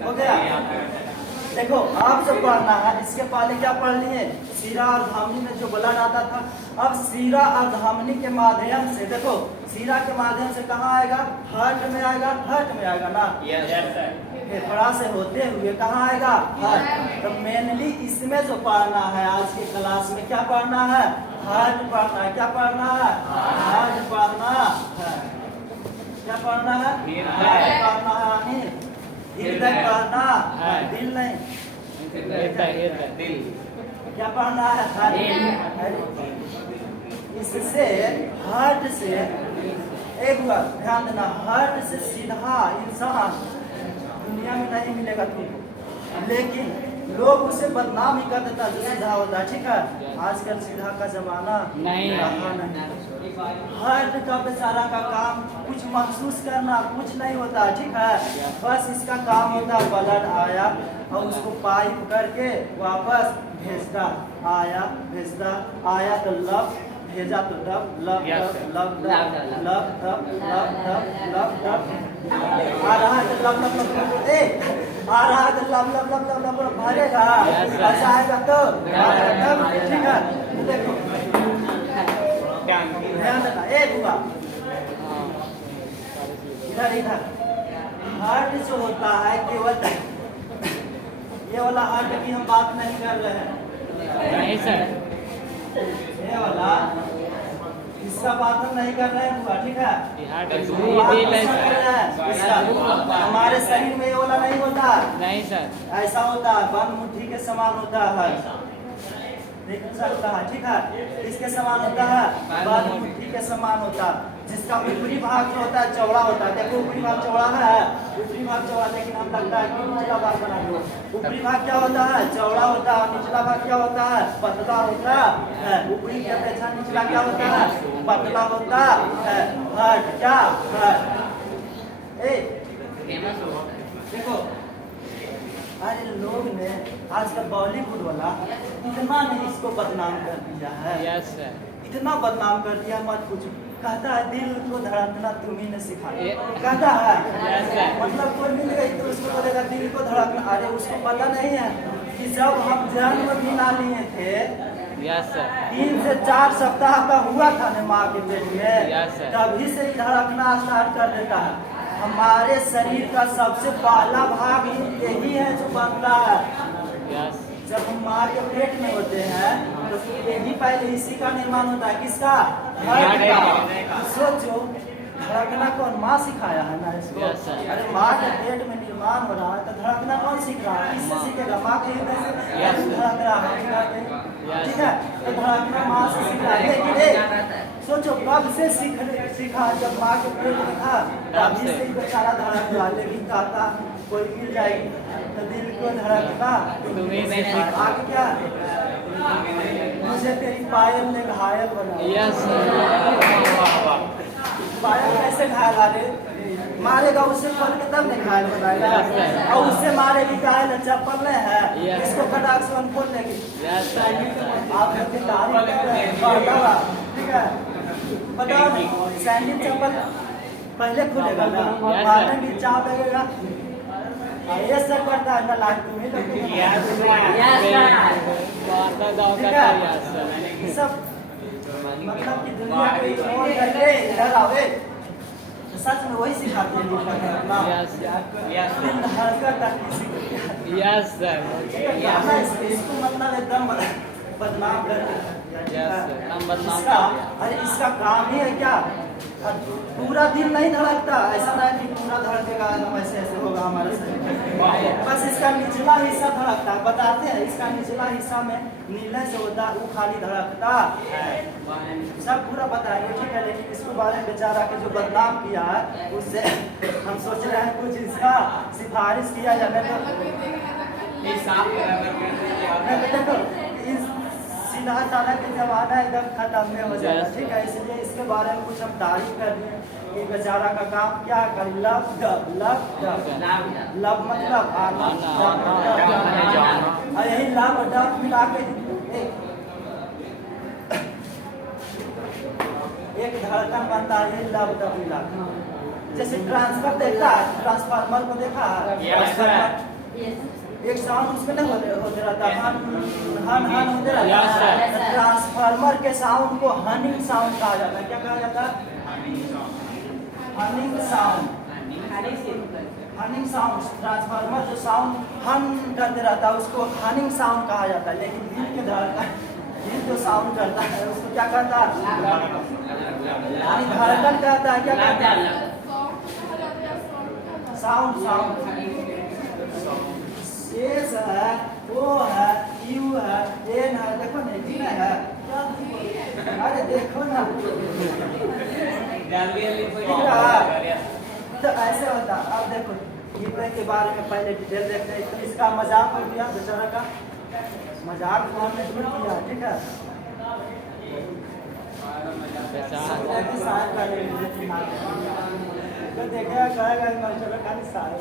हो गया। देखो आप सब पढ़ना है, इसके पहले क्या पढ़ लिए, शीरा और धमनी में जो ब्लड आता था। अब शीरा और धमनी के माध्यम से, देखो शीरा के माध्यम से कहाँ आएगा, हार्ट में आएगा, हार्ट में आएगा ना। फेफड़ा से होते हुए कहाँ आएगा, हार्ट। तो मेनली इसमें जो पढ़ना है आज की क्लास में, क्या पढ़ना है, हार्ट पढ़ना है। क्या पढ़ना है, हार्ट पढ़ना है। क्या पढ़ना है, हार्ट पढ़ना है, हृदय पढ़ना है, दिल नहीं। क्या पढ़ना है, हार्ट। इससे हार्ट से एक बार ध्यान देना, हार्ट से सीधा इंसान दुनिया में नहीं मिलेगा तुमको, लेकिन लोग उसे बदनाम ही कर देता जो सीधा होता है। ठीक है, आजकल सीधा का जमाना नहीं रहा नहीं। हार्ट का बेचारा का काम कुछ महसूस करना कुछ नहीं होता। ठीक है, बस इसका काम होता है ब्लड आया और उसको पाइप करके वापस भेजता, आया भेजता, आया तो लब भेजा तो डब, लब डब लब डब लब डब लब डब लब डब, आ रहा है तो लब लब लब ए, आ रहा है तो लब लब लब लब लब भरेगा, ऐसा आएगा तो ठीक है। देखो ध्यान देना, ए बुआ इधर इधर, हार्ट जो होता है केवल ये वाला हार्ट की हम बात नहीं कर रहे हैं, नहीं सर, ये वाला इसका बात हम नहीं कर रहे हैं बुआ। ठीक है, हमारे शरीर में ये वाला नहीं होता, नहीं सर, ऐसा होता है बंद मुट्ठी के समान होता है, देख सकता है। ठीक है, इसके समान होता है, बंद मुट्ठी के समान होता है, जिसका ऊपरी भाग जो होता है चौड़ा होता है। देखो ऊपरी भाग चौड़ा है, ऊपरी भाग चौड़ा, लेकिन हम लगता है कि निचला भाग बना दो। ऊपरी भाग क्या होता है, चौड़ा होता है, निचला भाग क्या होता है, पतला होता है। ऊपरी की अपेक्षा निचला क्या होता है, पतला होता है। हार्ट क्या है, देखो अरे लोग ने आजकल बॉलीवुड वाला इतना ने इसको बदनाम कर दिया है, यस सर, इतना बदनाम कर दिया मत पूछो। कहता है दिल को धड़कना तुम्ही ने सिखाया, कहता है मतलब कोई मिल गई तो उसको बोलेगा दिल को धड़कना। अरे उसको पता नहीं है कि जब हम जन्म भी ना लिए थे, यस सर, 3 से 4 सप्ताह का हुआ था ना माँ के पेट में, यस सर, तभी से ही धड़कना स्टार्ट कर देता है। हमारे शरीर का सबसे पहला भाग यही है जो बनता है। यस, जब हम माँ के पेट में होते हैं तो यही पहले इसी का निर्माण होता है, किसका, हार्ट का। तो सोचो धड़कना कौन, माँ सिखाया है ना इसको। Yes, sir. अरे माँ के पेट में निर्माण हो रहा है तो धड़कना कौन सीख रहा है, किससे सीखेगा, माँ के हृदय से। Yes, sir. धड़क रहा है, Yes, ठीक है, तो धड़कना माँ से सीख रहा है। लेकिन सोचो कब से सीखा, जब माँ के पेट में था तभी से ही बेचारा धड़क रहा। लेकिन कहता कोई मिल जाएगी तो दिल को धड़कना तुम्ही ने सिखाया। आगे क्या, मुझे तेरी पायल ने घायल बनाया। यस पायल कैसे घायल, अरे मारेगा उससे खोल के तब नहीं घायल बनाएगा, और उससे मारे भी घायल चप्पल नहीं है, इसको फटाक से हम खोल लेंगे। आप लोग की तारीफ कर रहे हैं, ठीक है, बताओ सैंडल चप्पल पहले खुलेगा ना, बाद में भी चाप लगेगा। ये सब करता है ना, लाइफ तुम्हें सब मतलब कि दुनिया को इग्नोर करके इधर आओगे, सच में वही सिखाते हैं लोग करना। दिल हल्का था किसी यस सर, इसको मतलब एकदम बदनाम कर इसका, अरे इसका काम ही है क्या, पूरा दिल नहीं धड़कता, ऐसा नहीं कि पूरा धड़केगा ऐसे ऐसे होगा हमारा शरीर, बस इसका निचला हिस्सा धड़कता है। बताते हैं इसका निचला हिस्सा में नीले से होता है, वो खाली धड़कता है। सब पूरा बताएंगे, ठीक है, लेकिन इसको बारे में बेचारा के जो बदनाम किया है उससे हम सोच रहे हैं कुछ इसका सिफारिश किया जाए तो सीधा साधा के जमाना एकदम खत्म में हो जाएगा। ठीक है, इसलिए इसके बारे में कुछ हम तारीफ कर दिए कि बेचारा का काम क्या कर, लब डब लब डब, लब मतलब आना, और यही लब डब मिला के एक धड़कन बनता है, लब डब मिला के। जैसे ट्रांसफर देखता है, ट्रांसफार्मर को देखा है? Yes, sir. एक साउंड उसमें नहीं होते रहता, हन हन हन होते रहता Yes, sir. है। ट्रांसफार्मर के साउंड को हनिंग साउंड कहा जाता है। क्या कहा जाता है? हनिंग साउंड। हनिंग साउंड, ट्रांसफार्मर जो साउंड हन करते रहता है उसको हनिंग साउंड कहा जाता है। लेकिन दिल के धड़कन, दिल जो साउंड करता है उसको क्या कहता है? यानी धड़कन कहता है। क्या कहता है? Sound sound. एस है, ओ है, यू है, एन है, देखो नहीं जी है, अरे देखो ना, तो ऐसे होता। अब देखो ईब्रे के बारे में पहले डिटेल देखते हैं। तो इसका मजाक हो गया, बेचारा का मजाक को हमने दूर किया, ठीक है। तो देखेगा कहेगा मास्टर खाली सारे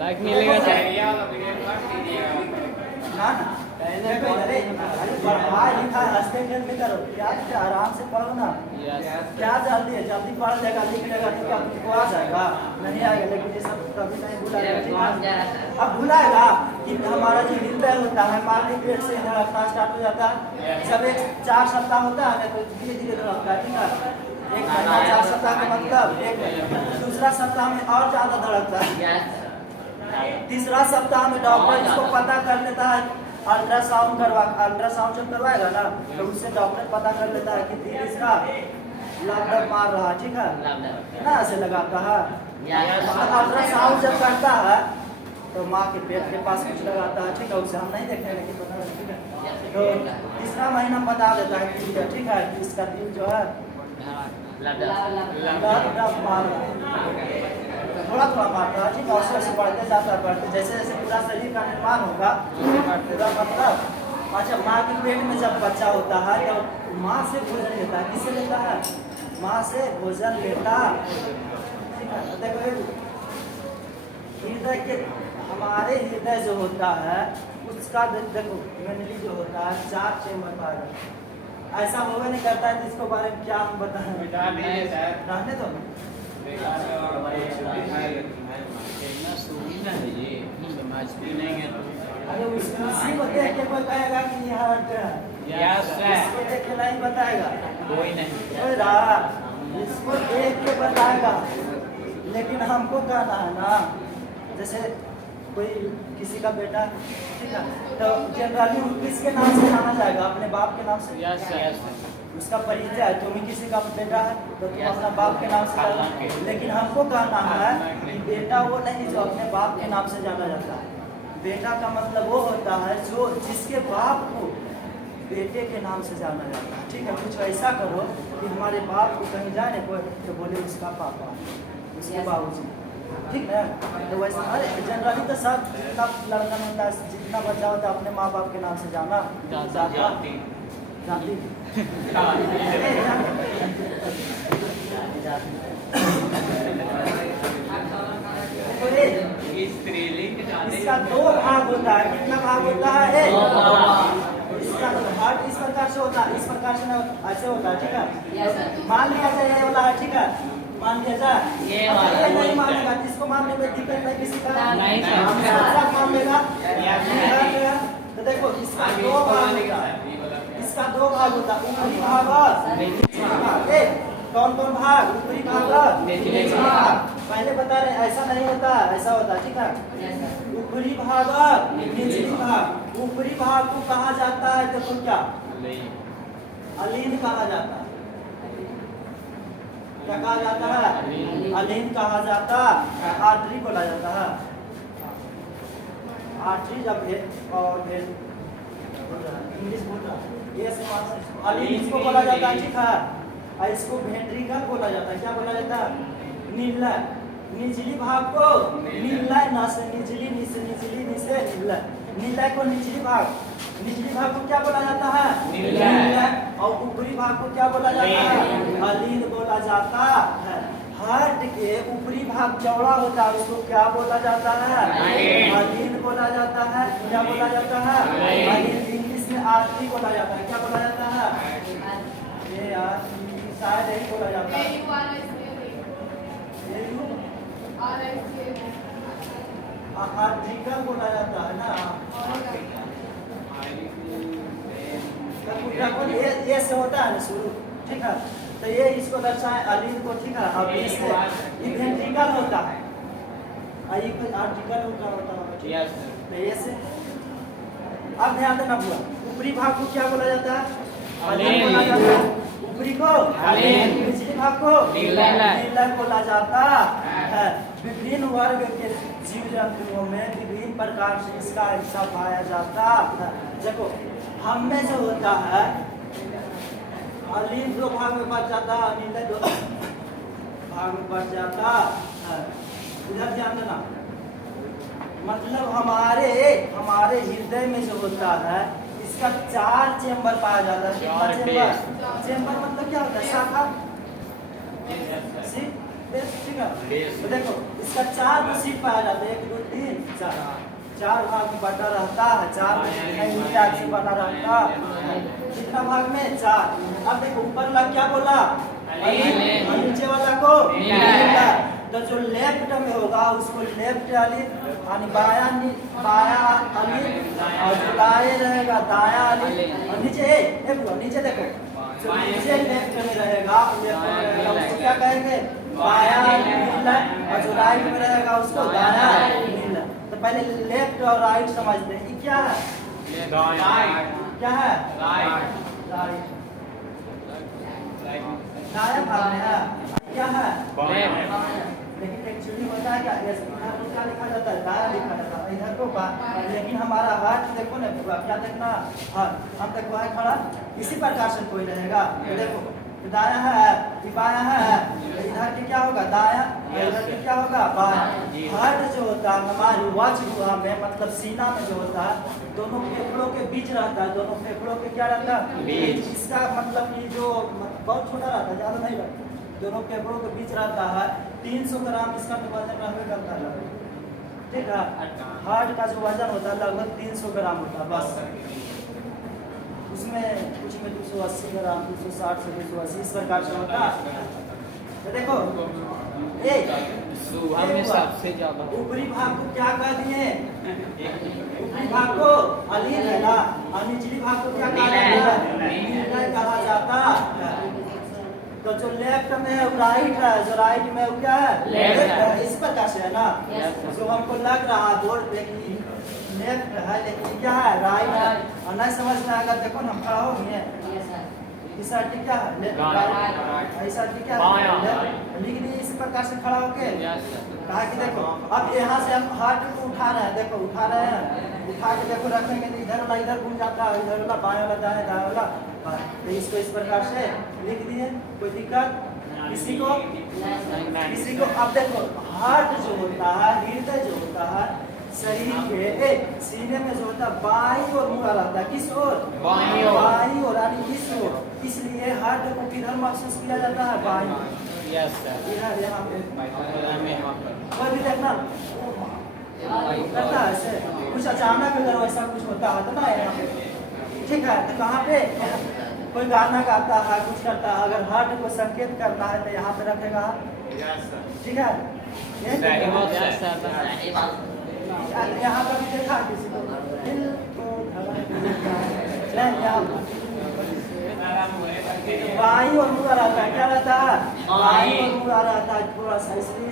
लाइक मिलेगा चाहिए। ना ना अरे पढ़ाई लिखा हंसते खेलते करो, क्या आराम से पढ़ो ना। क्या जल्दी है, जल्दी पढ़ लेगा लिख लेगा तो क्या तुमको आ जाएगा? नहीं आएगा। लेकिन ये सब कभी नहीं भूलेगा। अब भूलाएगा कि हमारा जो हृदय होता है मारने पेट से धड़कना स्टार्ट हो जाता है। जब एक 4 सप्ताह होता है तो धीरे धीरे धड़कता है, ठीक है। एक महीना 4 सप्ताह का मतलब एक दूसरा सप्ताह में और ज्यादा धड़कता है। तीसरा सप्ताह में डॉक्टर इसको पता कर लेता है, अल्ट्रासाउंड जब करवाएगा ना तो उससे डॉक्टर पता कर लेता है कि तीसरा लबडब मार रहा है, ठीक है ना, ऐसे लगाता है। अल्ट्रासाउंड जब करता है तो माँ के पेट के पास कुछ लगाता है, ठीक है, उसे हम नहीं देखने लेकिन पता है, ठीक है। तो तीसरा महीना बता देता है कि ठीक है इसका दिल जो है लबडब मार रहा है, थोड़ा थोड़ा मारता है, ठीक है। उससे बढ़ते जाता है, बढ़ते जैसे जैसे पूरा शरीर का निर्माण होगा पूरा मतलब। अच्छा, माँ के पेट में जब बच्चा होता है तो माँ से भोजन लेता है। किससे लेता है? माँ से भोजन लेता, ठीक है। देखो हृदय के, हमारे हृदय जो होता है उसका देखो मेनली जो होता है 4 चेम्बर पाएगा। ऐसा होगा नहीं करता है जिसको बारे में क्या हम बताएं, रहने दो। अरे उसी को देख के कोई कहेगा कि यहाँ इसको देख के नहीं बताएगा, कोई नहीं इसको देख के बताएगा। लेकिन हमको कहना है ना, जैसे कोई किसी का बेटा, ठीक है, तो जनरली किसके नाम से जाना जाएगा? अपने बाप के नाम से। उसका परिचय है, तुम ही किसी का बेटा है तो तुम अपना बाप के नाम से जाना। लेकिन हमको कहना है कि बेटा वो नहीं जो अपने बाप के नाम से जाना जाता है। बेटा का मतलब वो होता है जो जिसके बाप को बेटे के नाम से जाना जाता है, ठीक है। कुछ ऐसा करो कि हमारे बाप को कहीं जाए ना कोई तो बोले उसका पापा, उसके बाबूजी, ठीक है। तो वैसे अरे जनरली तो सब जितना लड़का होता है, जितना बच्चा होता है अपने माँ बाप के नाम से जाना जाती। इसका 2 भाग होता है। कितना भाग होता है? इसका हार्ट इस प्रकार से होता है, इस प्रकार से ऐसे होता है, ठीक है। मान लिया जाए ये वाला है, ठीक है, मान लिया जाए ये नहीं मानेगा, जिसको मानने में दिक्कत नहीं किसी का नहीं मान लेगा। तो देखो इसका 2 भाग होता है, इसका 2 भाग होता है, ऊपरी भाग और निचली भाग। कौन कौन भाग? ऊपरी भाग और निचली भाग। पहले बता रहे ऐसा नहीं होता, ऐसा होता है, ठीक है। ऊपरी भाग और निचली भाग। ऊपरी भाग को कहा जाता है, देखो क्या अलीन कहा जाता है। क्या कहा जाता है? अलीन कहा जाता है। आर्टरी बोला जाता है। आर्टरी जब और इंग्लिश बोल रहा है ये अलीन इसको बोला जाता है, ठीक है। और इसको वेंट्रिकल बोला जाता है। क्या बोला जाता है? निलय। निचली भाग को निलय नस, निचली निसे निलय को निचली भाग को क्या बोला जाता है? निलय। और ऊपरी भाग को क्या बोला जाता है? अलीन बोला जाता है। हार्ट के ऊपरी भाग चौड़ा होता है, उसको क्या बोला जाता है? अलीन बोला जाता है। क्या बोला जाता है? अलीन। इंग्लिश में आर्टरी बोला जाता है। क्या बोला जाता है? शायद यही बोला जाता है। आर्टिकल बोला जाता है ना। ये से होता है ना शुरू, ठीक है। तो ये इसको दर्शाए अलीन को, ठीक है। अब इससे इवेंट्रिकल होता है, आर्टिकल होता है। तो ये से अब ध्यान देना हुआ, ऊपरी भाग को क्या बोला जाता है? अलीन बोला जाता है। ऊपरी को अलीन, निचली भाग को नीलक बोला जाता है। विभिन्न वर्ग के जीव जंतुओं में विभिन्न प्रकार से इसका हिस्सा पाया जाता है। देखो हम में जो होता है अलीन दो भाग में बच जाता है, नीलक दो भाग में बच जाता है। इधर ध्यान देना, मतलब हमारे हृदय में जो होता है इसका 4 चेम्बर पाया जाता है। कितना चेम्बर? चेम्बर मतलब क्या होता है? शाखा, ठीक है। तो देखो इसका 4 सीट पाया जाता है, 1 2 3 4 भाग में बटा रहता है। 4 में से बटा रहता है। कितना भाग में? 4। अब देखो ऊपर वाला क्या बोला? नीचे वाला को नीला। तो जो लेफ्ट में होगा उसको लेफ्ट अलीन, यानी बाया अलीन, और जो दाएं रहेगा दाया अलीन। और नीचे नीचे देखो जो नीचे लेफ्ट में रहेगा उसको क्या कहेंगे? बाया नीला। और जो राइट में रहेगा उसको दाया नीला। तो पहले लेफ्ट और राइट समझते हैं। ये क्या है? क्या है? राइट। दाया भाग में है, क्या है? लेकिन एक्चुअली होता है क्या? क्या लिखा जाता है? दाया लिखा जाता है इधर को। लेकिन हमारा हाथ देखो ना, क्या देखना? हाँ, हम देखो है खड़ा, इसी प्रकार से कोई रहेगा। तो देखो दाया है, बाया है, इधर के क्या होगा? दाया, इधर के क्या होगा? बाया। हार्ट जो होता है हमारी वज्र में, मतलब सीना में जो होता है दोनों फेफड़ों के बीच रहता है। दोनों फेफड़ों के क्या रहता है? बीच। इसका मतलब ये जो बहुत छोटा रहता है, ज्यादा नहीं रहता, दोनों फेफड़ों के बीच रहता है। 300 ग्राम इसका वजन रहने करता है, ठीक है। हार्ट का जो वजन होता है लगभग 300 ग्राम होता है बस। उसमें कुछ में 280 ग्राम, 260 से 280 इस प्रकार से होता है। तो देखो सबसे ज्यादा ऊपरी भाग को क्या कह दिए? ऊपरी भाग को अलीन है ना, और निचली भाग को क्या कहा जाता है? तो जो लेफ्ट में है वो राइट है, जो राइट में वो क्या है? लेफ्ट है। इस प्रकार से है ना। जो हमको लग रहा बोर्ड पे कि लेफ्ट है, लेकिन क्या है? राइट है। और नहीं समझ में आएगा, देखो ना हम खड़ा हो गए, इस साइड की क्या है? लेफ्ट, इस साइड की क्या है? लिख दिए इस प्रकार से खड़ा होके। कहा कि देखो अब यहाँ से हम हाथ को उठा रहे हैं, देखो उठा रहे हैं, उठा के देखो रखेंगे तो इधर वाला इधर घूम जाता है, इधर वाला बाएं वाला दाएं, दाएं वाला। तो इसको इस प्रकार से लिख दिए, कोई दिक्कत किसी को? अब देखो हार्ट जो होता है, हृदय जो होता है शरीर के सीने में जो होता है बाईं ओर मुड़ा रहता है। किस ओर? बाईं ओर, यानी इस ओर। इसलिए हार्ट को किधर महसूस किया जाता है? बाईं ओर। इधर यहाँ पे कोई भी देखना करता है ऐसे, कुछ अचानक अगर वैसा कुछ होता है तो ना यहाँ पे, ठीक है। तो कहाँ पे? कोई गाना गाता है, कुछ करता है, अगर हार्ट को संकेत करना है तो यहाँ पे रखेगा, ठीक है। यहाँ पर भी देखा किसी को? दिल को बाईं ओर मुड़ा रहता है, क्या रहता है? बाईं ओर मुड़ा रहता है थोड़ा सा, इसलिए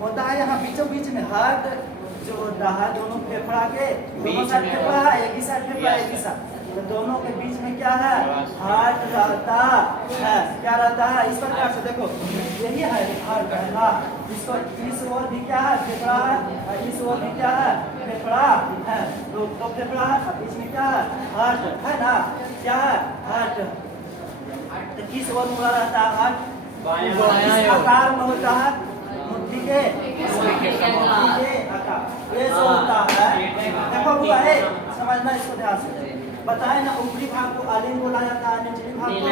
होता है यहाँ बीचों बीच में हार्ट जो होता है दोनों फेफड़ा के, दोनों साइड फेफड़ा है, एक ही साइड फेफड़ा, एक ही साइड, तो दोनों के बीच में क्या है? हार्ट रहता है। क्या रहता है? इस प्रकार से देखो यही है हार्ट है ना। इसको इस ओर भी क्या है? फेफड़ा है, इस ओर भी क्या है? फेफड़ा है। तो फेफड़ा है, बीच में क्या है? हार्ट है ना। क्या है? हार्ट। तो किस ओर मुड़ा रहता है हार्ट? किस आकार में होता है? मुट्ठी के आकार। ये जो होता है देखो हुआ है, समझना इसको ध्यान से। बताए ना ऊपरी भाग को अलीन बोला जाता है, निचली भाग को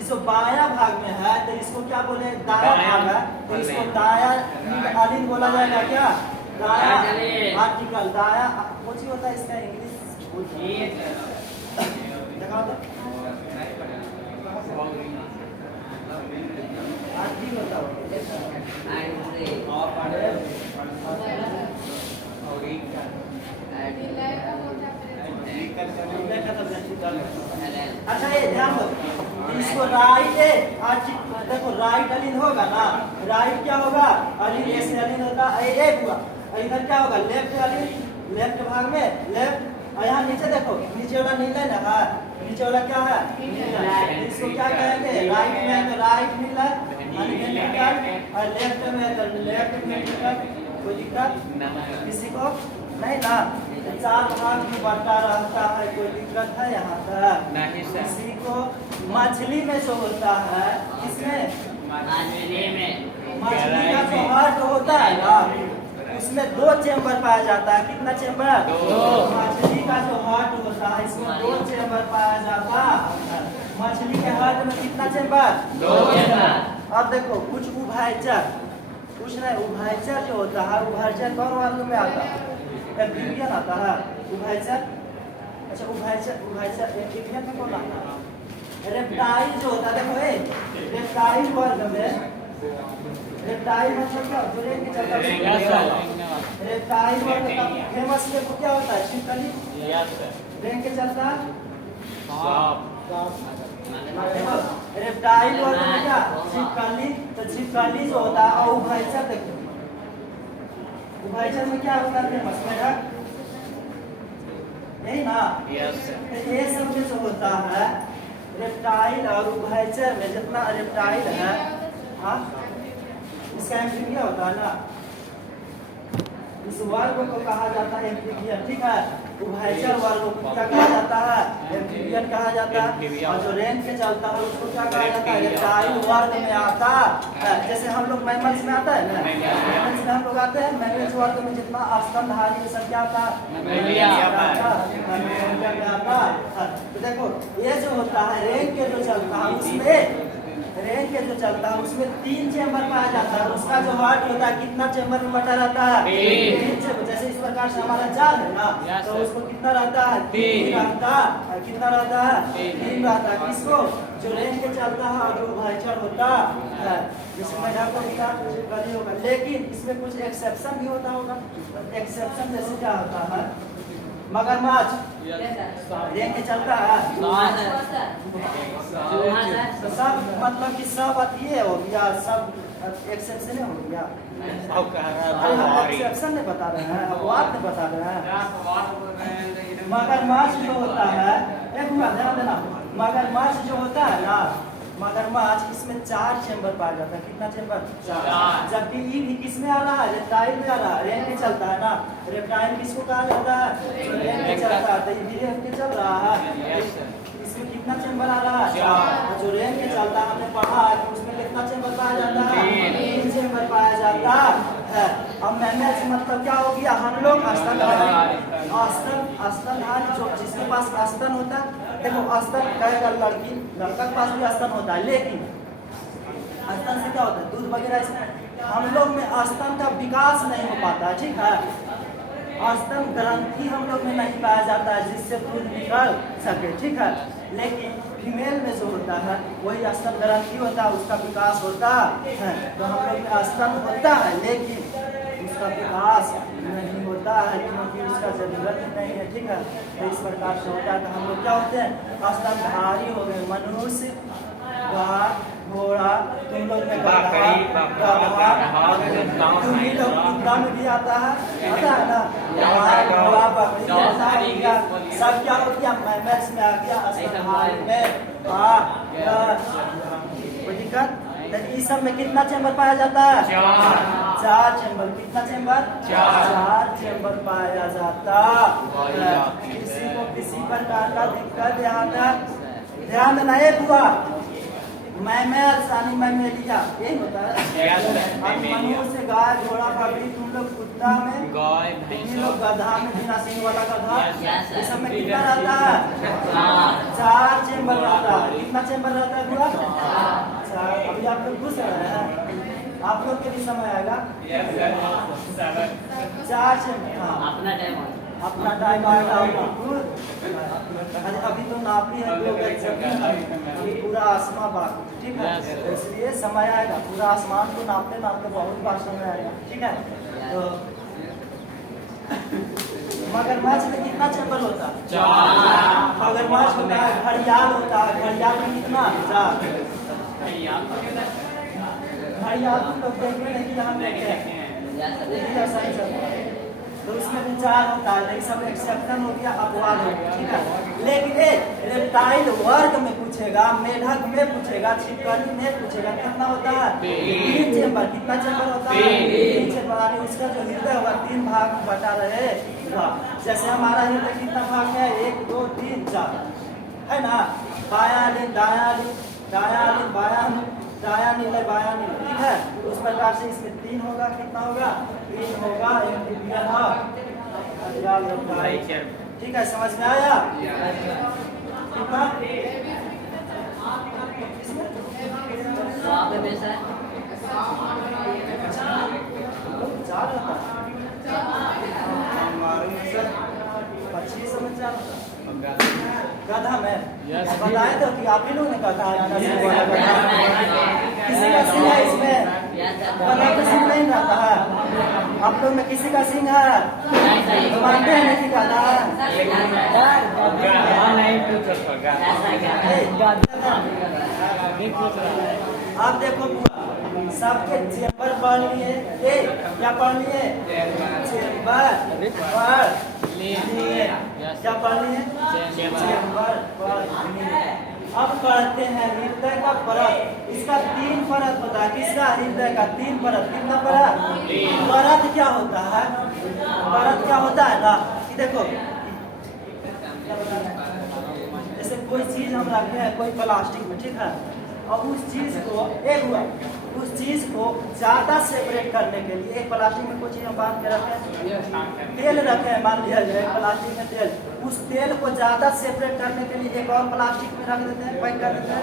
इस बाया भाग में है तो इसको क्या बोले? दाया भाग है, तो इसको दाया अलीन बोला जाएगा। क्या? दाया आर्टिकल, दाया कुछ होता है इसका इंग्लिश देखा तो अच्छा ये ध्यान दो, इसको राइट है आज देखो राइट अलिन होगा ना, राइट क्या होगा अलिन ऐसे अलिन होता है ए हुआ, इधर क्या होगा लेफ्ट अलिन, लेफ्ट भाग में लेफ्ट, और यहाँ नीचे देखो नीचे वाला नीला है ना, नीचे वाला क्या है नीला, इसको क्या कहेंगे राइट में है तो राइट नीला और लेफ्ट में है तो लेफ्ट में नीला, कोई दिक्कत किसी को नहीं ना, चार भाग में बंटा रहता है, कोई दिक्कत है यहाँ तक नहीं सर। किसी को मछली में जो होता है इसमें मछली का जो हार्ट होता है ना उसमें 2 चेम्बर पाया जाता है, कितना चेम्बर 2, मछली का जो हार्ट होता है इसमें 2 चेम्बर पाया जाता है, मछली के हार्ट में कितना चेम्बर 2 चेम्बर। अब देखो कुछ उभयचर, कुछ नहीं उभयचर जो होता है उभयचर कौन वर्ग में आता है, एम्फीबियन आता है उभयचर, अच्छा उभयचर एम्फीबियन में कौन आता है, रेप्टाइल जो होता है देखो ए रेप्टाइल वर्ग में, रेप्टाइल मतलब क्या जो रेंग के चलता है रेप्टाइल वर्ग का फेमस देखो क्या होता है छिपकली, रेंग के चलता है रेप्टाइल वर्ग में क्या छिपकली, तो छिपकली जो होता है और उभयचर देखो उभयचर में क्या होता है फेमस मेरा यही ना, ये सब जो होता है रेप्टाइल और उभयचर में जितना रेप्टाइल है हाँ इसका एम्फीबियन होता है ना, इस वर्ग को कहा जाता है एम्फीबियन, ठीक है, उभयचर वर्ग को क्या कहा जाता है एम्फीबियन कहा जाता है, और जो रेंज के चलता है उसको क्या कहा जाता है रेप्टाइल वर्ग में आता है, जैसे हम लोग मैमल्स में आता है ना, मैमल्स में हम लोग आते हैं, मैमल्स वर्ग में जितना स्तनधारी ये सब क्या आता है तो देखो ये जो होता है रेंज के जो चलता है उसमें रेंज के जो चलता है उसमें 3 चेम्बर पाया जाता है, उसका जो हार्ट होता है कितना चेम्बर में बटा रहता है 3 चेम्बर, जैसे इस प्रकार से हमारा जाल है ना तो उसको कितना रहता है 3 रहता है, कितना रहता है 3 रहता है, किसको जो रेंज के चलता है और जो उभयचर होता है जिसमें कभी होगा, लेकिन इसमें कुछ एक्सेप्शन भी होता होगा, एक्सेप्शन जैसे क्या होता है मगरमच्छ रेंज के चलता है तो सब मतलब कि सब ये हो गया, सब एक्सेप्शन हो गया, एक्सेप्शन नहीं बता रहे हैं अपवाद नहीं बता रहे हैं, मगरमच्छ जो होता है एक बात ध्यान देना, मगरमच्छ जो होता है ना मगरमच्छ इसमें 4 चेम्बर पाया जाता है, कितना चेम्बर 4, जबकि ये भी किसमें आ रहा है रेप्टाइल में आ रहा है, रेंज में चलता है ना, रेप्टाइल किसको कहा जाता है जो रेंज में चलता है, तो ये भी रेंज में चल रहा है, इसमें कितना चेम्बर आ रहा है 4, जो रेंज में चलता है हमने पढ़ा है उसमें कितना चेम्बर पाया जाता है 3 चेम्बर पाया जाता है। अब मैमल्स मतलब क्या हो गया हम लोग स्तनधारी जो जिसके पास स्तन होता है, देखो स्तन कहेगा लड़की लड़का के पास भी स्तन होता है, लेकिन स्तन से क्या होता है दूध वगैरह, हम लोग में स्तन का विकास नहीं हो पाता है, ठीक है, स्तन ग्रंथि हम लोग में नहीं पाया जाता है जिससे दूध निकल सके, ठीक है, लेकिन फीमेल में जो होता है वही स्तन ग्रंथि होता है, उसका विकास होता है, तो हम लोग में स्तन होता है लेकिन उसका विकास नहीं होता है क्योंकि उसका जरूरत नहीं है, ठीक है, तो इस प्रकार से होता है, तो हम लोग क्या होते हैं स्तनधारी हो गए, मनुष्य गाय घोड़ा, तुम लोग में गधा, तुम्ही लोग कुत्ता में भी आता है ना, घोड़ा बकरी सब क्या हो गया मैमल्स में आ गया, स्तनधारी में कोई दिक्कत, इस सब में कितना चेम्बर पाया जाता है 4 चेम्बर, कितना चेम्बर 4 चेम्बर पाया जाता है, किसी को किसी प्रकार का दिक्कत यहाँ तक ध्यान देना एक हुआ मैमल्स यानी मैमेलिया यही होता है, मनुष्य गाय घोड़ा बकरी, तुम लोग कुत्ता में तुम लोग गधा में बिना सिंह वाला गधा, ये सब में कितना रहता है 4 चेम्बर रहता है, कितना चेम्बर रहता है पूरा 4, अभी आप लोग घुस रहे हैं, आप लोग के भी समय आएगा 4 चेम्बर, हाँ अपना टाइम आएगा अभी तो नापी है 2 गज जमीन अभी पूरा आसमां बाकी, ठीक है। तो इसलिए समय आएगा पूरा आसमान को नापते नापते बहुत बार समय आएगा, ठीक है। तो मगरमच्छ में कितना चैम्बर होता है? 4। मगरमच्छ होता है, घड़ियाल होता है, घड़ियाल में कितना? 4। घड़ियाल तुम लोग देखते नहीं कि हम देखते हैं तो उसमें भी 4 होता है, लेकिन सब एक्सेप्शन हो गया, अपवाद हो गया, ठीक है। लेकिन रेप्टाइल वर्ग में पूछेगा, मेढक में पूछेगा, छिपकली में पूछेगा, कितना होता है? 3 चैम्बर। कितना चैम्बर होता है? 3 चैम्बर। उसका जो हृदय होगा 3 भाग में बटा रहेगा। जैसे हमारा हृदय कितना भाग है? 1 2 3 4 है ना। बायां लीन दायां लीन, दायां लीन बायां लीन, दायां नील बायां नील, ठीक है। उस प्रकार से इसमें 3 होगा। कितना होगा? 3 होगा। ठीक है, समझ में आया? कितना? पक्षी समझ गधा में बताए तो कि आप ही लोग ने गधा किसी का सिंह है इसमें? गधा का सिंह नहीं रहता है। आप लोग में किसी का सिंह है तो मानते हैं कि गधा आप देखो सबके चेम्बर पढ़ लिए, क्या पढ़ लिए? चेम्बर क्या पढ़ लिए? चेम्बर पढ़ लिए। अब पढ़ते हैं हृदय का परत। इसका 3 परत होता है। किसका? हृदय का 3 परत। कितना परत? परत क्या होता है? परत क्या होता है ना कि देखो जैसे कोई चीज हम रखे हैं कोई प्लास्टिक में, ठीक है, और उस चीज को ज्यादा सेपरेट करने के लिए एक प्लास्टिक में कोई चीज हम बांध के रखे हैं, तेल रखे हैं, मान लिया जाए प्लास्टिक में तेल, उस तेल को ज्यादा सेपरेट करने के लिए एक और प्लास्टिक में रख देते हैं, पैक कर देते हैं,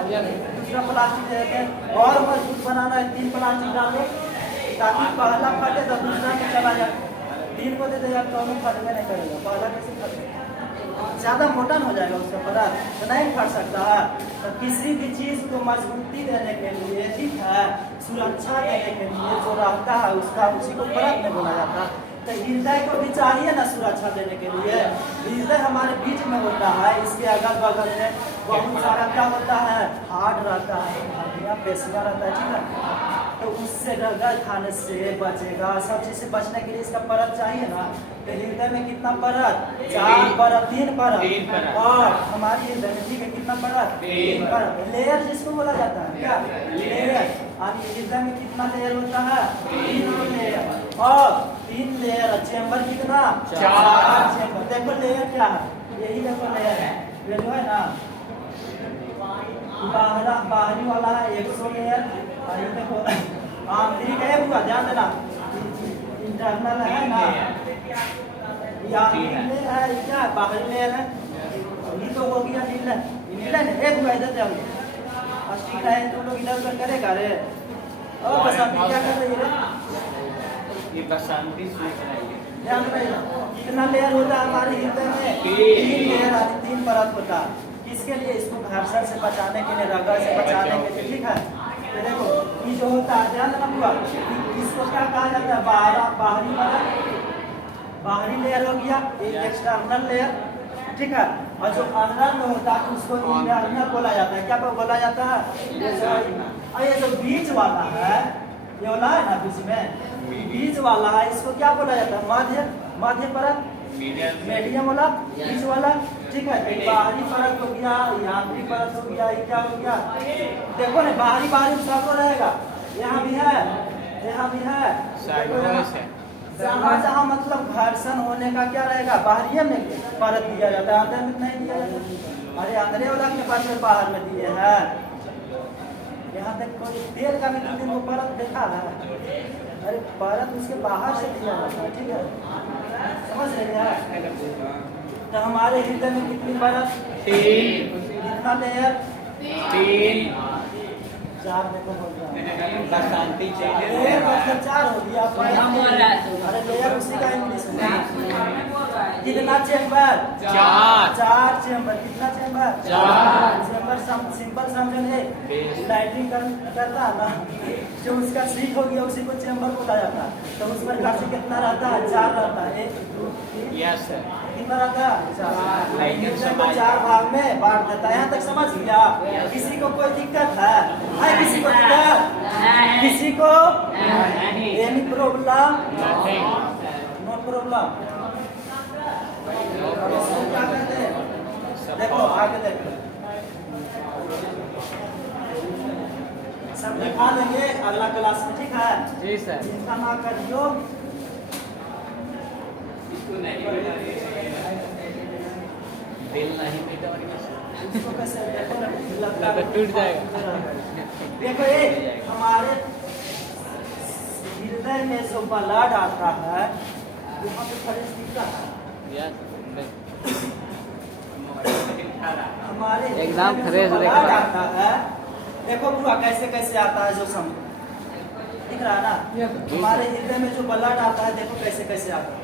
दूसरा प्लास्टिक दे देते हैं, और मजबूत बनाना है 3 प्लास्टिक डालो ताकि पहला फटे तो दूसरा में चला जाए। 3 को दे दे यार तो फटने नहीं करेगा, पहला कैसे फटेगा? ज्यादा मोटा हो जाएगा उसका परत, तो नहीं फट सकता है। तो किसी भी चीज को मजबूती देने के लिए, ठीक है, सुरक्षा देने के लिए जो रहता है उसका उसी को परत में बोला जाता है। तो हृदय को भी चाहिए ना सुरक्षा देने के लिए। हृदय हमारे बीच में होता है, इसके अगल बगल में बहुत सारा क्या होता है? हार्ट रहता है, हड्डियां पेशियां रहता है, ठीक है। तो उससे रगड़ खाने से बचेगा। सब चीज से बचने के लिए इसका परत चाहिए ना। तो हृदय में कितना परत? 4 परत, 3 परत। और हमारी हृदय में ठीक है कितना परत? 3 परत। लेयर जिसको बोला जाता है क्या? लेयर। हृदय में कितना लेयर होता है? 3 लेयर। और 3 लेयर। चैम्बर कितना? 4 चैम्बर। देखो लेयर क्या है, यही देखो लेयर है, ये जो है ना बाहरी वाला है 100 लेयर, और ये देखो आंतरिक है पूरा, ध्यान देना, इंटरनल है ना, ये आंतरिक लेयर है, ये क्या है? बाहरी लेयर है। ये तो हो गया नीला, नीला नहीं एक हुआ इधर जाओ, ठीक है तुम लोग इधर उधर करेगा रे। और बसंती क्या कर रही है? ये बसंती सोच रही है। ध्यान रखिएगा कितना लेयर होता है हमारे हृदय में? 3 लेयर, 3 परत होता है। किसके लिए? इसको घर्षण से बचाने के लिए, रगड़ से बचाने के लिए, ठीक है। तो देखो ये जो होता है ध्यान रखना पूरा, इसको क्या कहा जाता है? बाहरी परत, बाहरी लेयर हो गया, एक एक्सटर्नल लेयर, ठीक है। और जो अंदर में होता है उसको इंटरनल बोला जाता है। क्या बोला जाता है? और ये जो बीच वाला है, ये वाला है ना बीच में, बीच वाला है, इसको क्या बोला जाता है? मध्य परत, मीडियम वाला, बीच वाला, ठीक है। बाहरी परत हो गया, आंतरिक परत हो गया, ये क्या हो गया? देखो ना बाहरी सब रहेगा, यहाँ भी है, यहाँ भी है, जहाँ मतलब घर्षण होने का क्या रहेगा? बाहरी में परत दिया जाता है, अंदर में नहीं दिया जाता। अरे अंदर वाला के पास में बाहर में दिए हैं। यहाँ तक कोई तेल का भी 2 दिन वो परत देखा है? अरे परत उसके बाहर से दिया जाता है, ठीक है, समझ रहे हैं? तो हमारे हृदय में कितनी परत? 3। कितना लेयर? 3। 4 देखो हो गया, बसंती चाहिए, लेयर मतलब 4 हो गया। अरे लेयर उसी का इंग्लिश में कितना चेम्बर? चार। चार चेम्बर। कितना चेम्बर? चार। चेम्बर सिंपल समझो है। लाइटिंग करता है ना, जो उसका सीट हो गया उसी को चेम्बर बोला जाता है। तो उस पर काशी कितना रहता है? चार रहता है। एक दो तीन, यस सर। कितना रहता है? चार। लाइटिंग न्यूटन को चार भाग में बांट देता है। यहाँ तक समझ गया? किसी को कोई दिक्कत है? किसी को दिक्कत? किसी को एनी प्रॉब्लम? No problem. क्या कहते हैं? देखो आगे देखो, सब दिखा देंगे अगला क्लास में, ठीक है? जी सर। चिंता ना करियो। दिल नहीं पीता इसको कैसे देखो ना, लगता है टूट जाएगा। देखो ये हमारे हृदय में जो ब्लड आता है वहाँ पे फ्रेश दिखता है। हमारे एकदम फ्रेश ब्लड दिख रहा है। आता है। देखो पूरा कैसे कैसे आता है, जो समझ दिख रहा है ना? हमारे हृदय में जो ब्लड आता है, देखो कैसे कैसे आता है।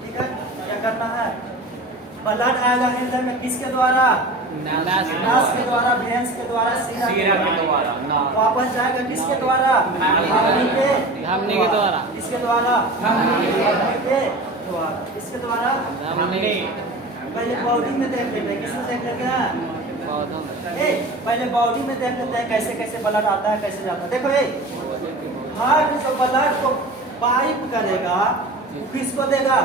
ठीक है, क्या करना है? ब्लड आएगा हृदय में किसके द्वारा? नास के द्वारा, वेंस के द्वारा, सीरा के द्वारा। वापस जाएगा किसके द्वारा? धमनी के द्वारा। किसके द्वारा? धमनी के द्वारा। किसके द्वारा? पहले बॉडी में देख लेते हैं। किसमें देख लेते हैं? पहले बॉडी में देख लेते हैं कैसे कैसे ब्लड आता है, कैसे जाता है। देखो ये हार्ट जो ब्लड को पाइप करेगा वो किसको देगा?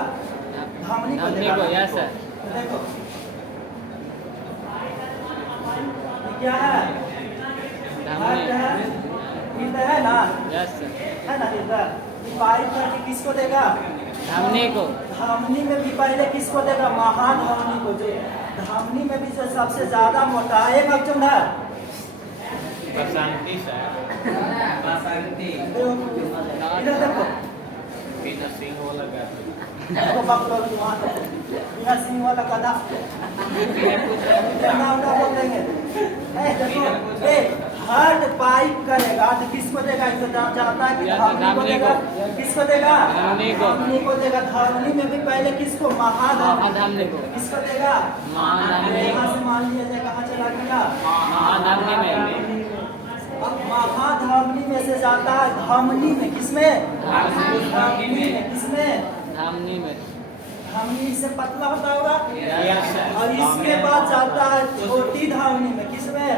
धमनी को देगा। Yes sir. देखो ये क्या है? हार्ट है, हृदय है ना? Yes sir. है ना हृदय? पाइप करके किसको देगा? धमनी को। धमनी में भी पहले किसको देगा? महाधमनी को। जो धमनी में भी जो सबसे ज्यादा मोटा है, एक अर्जुन है। बसंती सर। बसंती। इधर देखो, बिना सिंह वो लगा। देखो बकलोल वहाँ तक बिना सिंह वाला गधा नाम ना बोल देंगे। देखो ए हार्ट पाइप करेगा तो किसको देगा? इसको जानता है कि धमनी को देगा। किसको देगा? धमनी को देगा। धमनी में भी पहले किसको? महाधमनी को। किसको देगा? यहाँ से मान लिया जाए कहाँ चला गया? महाधमनी में। अब महाधमनी में से जाता है धमनी में। किसमें? धमनी में। किसमें? धमनी में। धमनी से पतला होता होगा। और इसके बाद जाता है छोटी धमनी में। किसमें?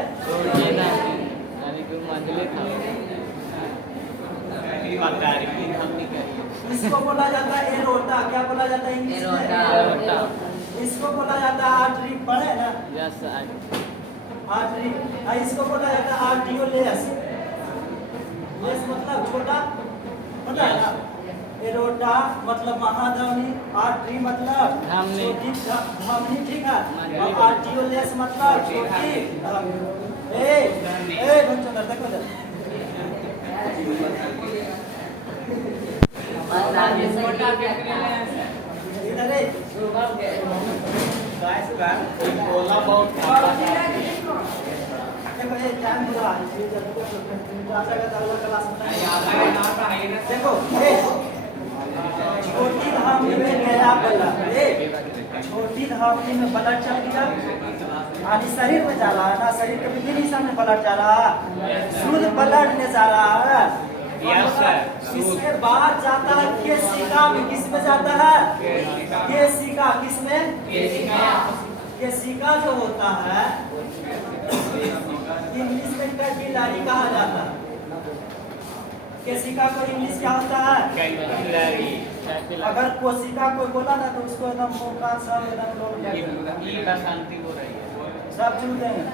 इसको बोला जाता है एरोटा। क्या बोला जाता है इंग्लिश में? इसको बोला जाता है आर्टरी। पढ़े ना? Yes artery. इसको बोला जाता है आर्टियोलेस। लेस मतलब छोटा, पता है ना? एरोटा मतलब महाधमनी, आर्टरी मतलब छोटी धमनी, ठीक है? और आर्टियोलेस मतलब छोटी धमनी। बच्चों देखो इधर देखो ये टाइम पूरा देखो छोटी धमनी में गया ब्लड। छोटी धमनी में ब्लड चल गया, आदि शरीर में जा रहा है ना? शरीर के विभिन्न हिस्सा में ब्लड जा रहा है, शुद्ध ब्लड में जा रहा है। इसके बाद जाता है केशिका में। किसमें जाता है? केशिका। किसमें? केशिका जो होता है इंग्लिश में कैपिलरी कहा जाता है। केशिका को इंग्लिश क्या होता है? अगर कोशिका कोई बोला ना तो उसको एकदम मौका सब एकदम सब छू देंगे।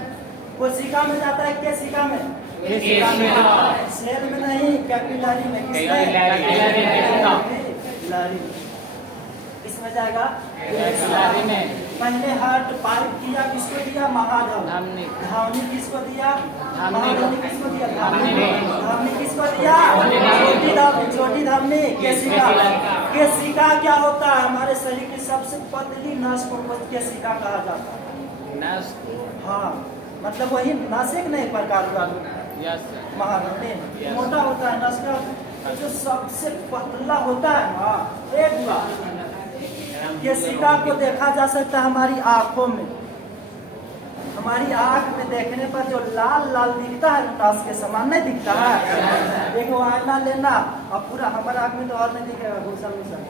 कोशिका में जाता है केशिका में। सेल में नहीं, कैपिलरी में। किसमें जाएगा? कैपिलरी में। पहले हार्ट पाइप दिया किसको दिया? महाधमनी। धमनी किसको दिया? महाधमनी किसको दिया? धमनी किसको दिया? छोटी धमनी। छोटी धमनी केशिका। केशिका क्या होता है? हमारे शरीर की सबसे पतली नस को केशिका कहा जाता है। नस? हाँ, मतलब वही नस एक नहीं प्रकार का महाधमनी मोटा होता है। नस का जो सबसे पतला होता है ना, एक केशिका को देखा जा सकता है हमारी आंखों में। हमारी आंख में देखने पर जो लाल लाल दिखता है नस के समान नहीं दिखता है। देखो आईना लेना अब पूरा हमारे आंख में तो और नहीं दिखेगा घुसल घुसल।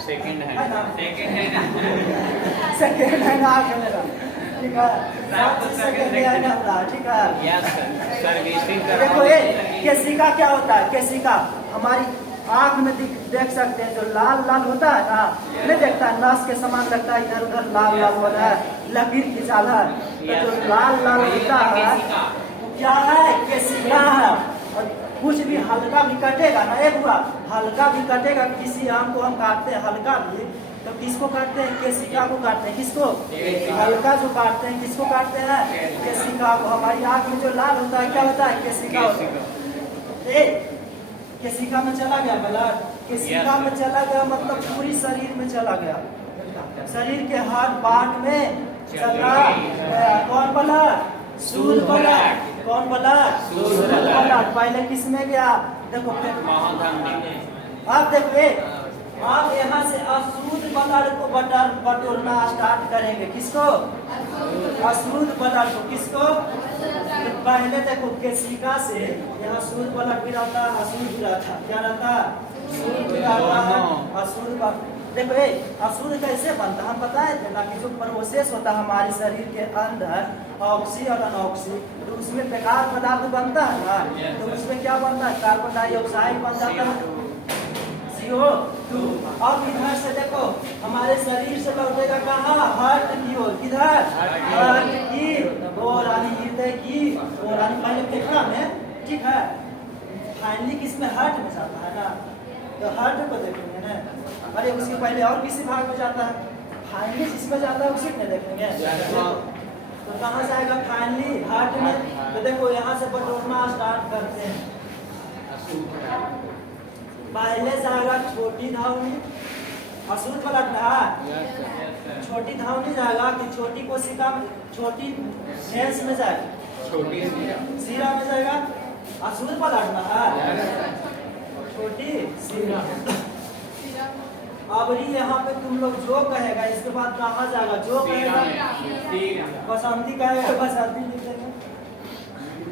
सेकंड है है ना? सेकंड सेकेंड हैंड आंख है मेरा, ठीक है। सेकेंड हैंड है, ठीक है। यस सर्विसिंग देखो ये केशिका क्या होता है? केशिका हमारी आंख में देख सकते हैं जो लाल लाल होता है ना, नहीं देखता है नस के समान लगता है, इधर उधर लाल लाल हो रहा है, लकीर खिंचाल है, तो जो लाल लाल होता है क्या है? केशिका है। और कुछ भी हल्का भी कटेगा ना, एक हुआ हल्का भी कटेगा, किसी आम को हम काटते हैं हल्का भी, तो किसको काटते हैं? केशिका को काटते हैं। किसको? हल्का जो काटते हैं किसको काटते हैं? केशिका को। हमारी आंख में जो लाल होता है क्या होता है? केशिका होता है। केशिका में चला गया ब्लड, केशिका में चला गया मतलब पूरी शरीर में चला गया, शरीर के हर पार्ट में चला गया। कौन ब्लड? सूर्य ब्लड। कौन ब्लड? सूर्य ब्लड। पहले किस में गया? देखो अब देखो आप यहाँ से अशुद्ध ब्लड को बटोरना स्टार्ट करेंगे। किसको? अशुद्ध ब्लड को। किसको? तो पहले देखो केशिका से यहाँ शुद्ध ब्लड भी रहता है, अशुद्ध भी रहता है। क्या रहता है? शुद्ध भी रहता है, अशुद्ध। देखो अशुद्ध कैसे बनता है हम बताए थे ना, कि जो प्रोसेस होता है हमारे शरीर के अंदर ऑक्सी और अनऑक्सी, तो उसमें बेकार पदार्थ बनता है ना, तो उसमें क्या बनता है? कार्बन डाइऑक्साइड बन जाता है, CO2। अब इधर से देखो हमारे शरीर से लौटेगा कहाँ? हार्ट की ओर। किधर? हार्ट की ओर, हृदय की ओर। पहले फेफड़ा में, ठीक है, फाइनली किसमें? हार्ट में जाता है ना, तो हार्ट को देखेंगे ना। अरे उसके पहले और किसी भाग में जाता है, फाइनली जिसमें जाता है उसी में देखेंगे। तो कहाँ जाएगा? फाइनली हार्ट में। तो देखो यहाँ से बटोरना स्टार्ट करते हैं। पहले जाएगा छोटी धावनी, अशुद्ध ब्लड में छोटी धावनी जाएगा कि छोटी कोशिका में, छोटी सेंस में जाएगा, छोटी सीरा में जाएगा, अशुद्ध ब्लड में है छोटी सीरा। अब यहाँ पे तुम लोग जो कहेगा इसके बाद कहाँ जाएगा? जो कहेगा बसंती कहेगा, बसंती लिख देंगे।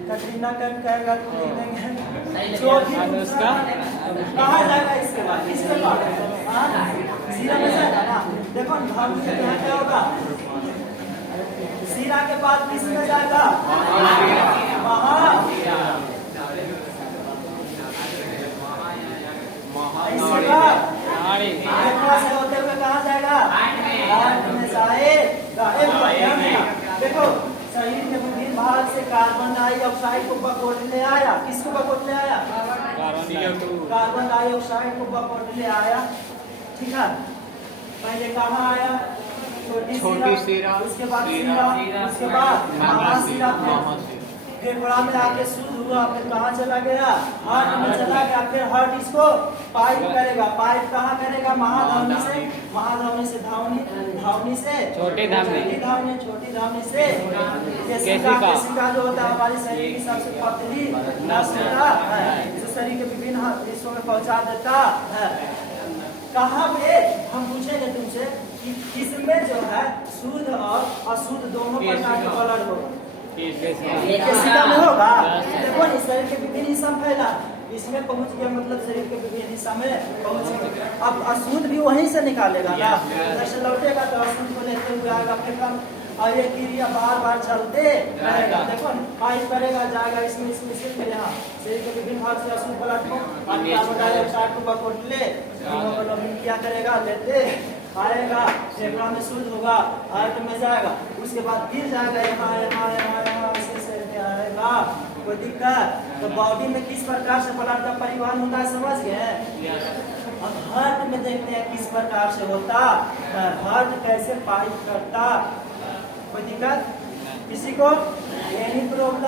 कटरीना कैफ कहेगा तो लिख देंगे। जो भी कहाँ जाएगा इसके बाद? इसके बाद सीरा में जाएगा ना। देखो धाम से यहाँ क्या होगा? सीरा के बाद किस में जाएगा? से होते हुए कहाँ जाएगा? हार्ट में जाएगा। देखो शरीर के विभिन्न भाग से कार्बन डाइऑक्साइड को बकोड़ ले आया। किसको बकोड़ ले आया? कार्बन डाइऑक्साइड को बकोड़ ले आया, ठीक है। पहले कहाँ आया? छोटी सीरा, उसके बाद सीरा, उसके बाद महासीरा, फेफड़ा में आके शुद्ध हुआ, फिर कहाँ चला गया? हार्ट में चला गया। फिर हार्ट इसको पाइप करेगा। पाइप कहाँ करेगा? महाधमनी से, महाधमनी से धावनी, धावनी से छोटी धावनी, छोटी धावनी से केशिका। केशिका जो होता है हमारे शरीर की सबसे पतली नस होता है, जो शरीर के विभिन्न हिस्सों में पहुँचा देता है। कहाँ पे? हम पूछेंगे तुमसे कि किसमें जो है शुद्ध और अशुद्ध दोनों प्रकार के ब्लड होगा? केशिका में होगा। देखो इस शरीर के विभिन्न हिस्सा में फैला, इसमें पहुंच गया मतलब शरीर के विभिन्न हिस्सा में पहुंच गया। अब अशुद्ध भी वहीं से निकालेगा ना, जैसे लौटेगा तो अशुद्ध को लेते हुए आएगा। फिर हम और ये क्रिया बार बार चलते रहेगा। देखो पाइप करेगा, जाएगा इसमें, इसमें से फिर यहाँ शरीर के विभिन्न भाग से अशुद्ध ब्लड को कार्बन डाइऑक्साइड को बकोड़ ले, क्या करेगा? लेते आएगा, फेफड़ा में शुद्ध होगा, हार्ट में जाएगा, उसके बाद फिर जाएगा यहाँ यहाँ यहाँ यहाँ ऐसे आएगा। कोई दिक्कत? तो बॉडी में किस प्रकार से ब्लड का परिवहन होता है समझ गए? अब हार्ट में देखते हैं किस प्रकार से होता है, हार्ट कैसे पाइप करता। कोई दिक्कत किसी को? Any problem?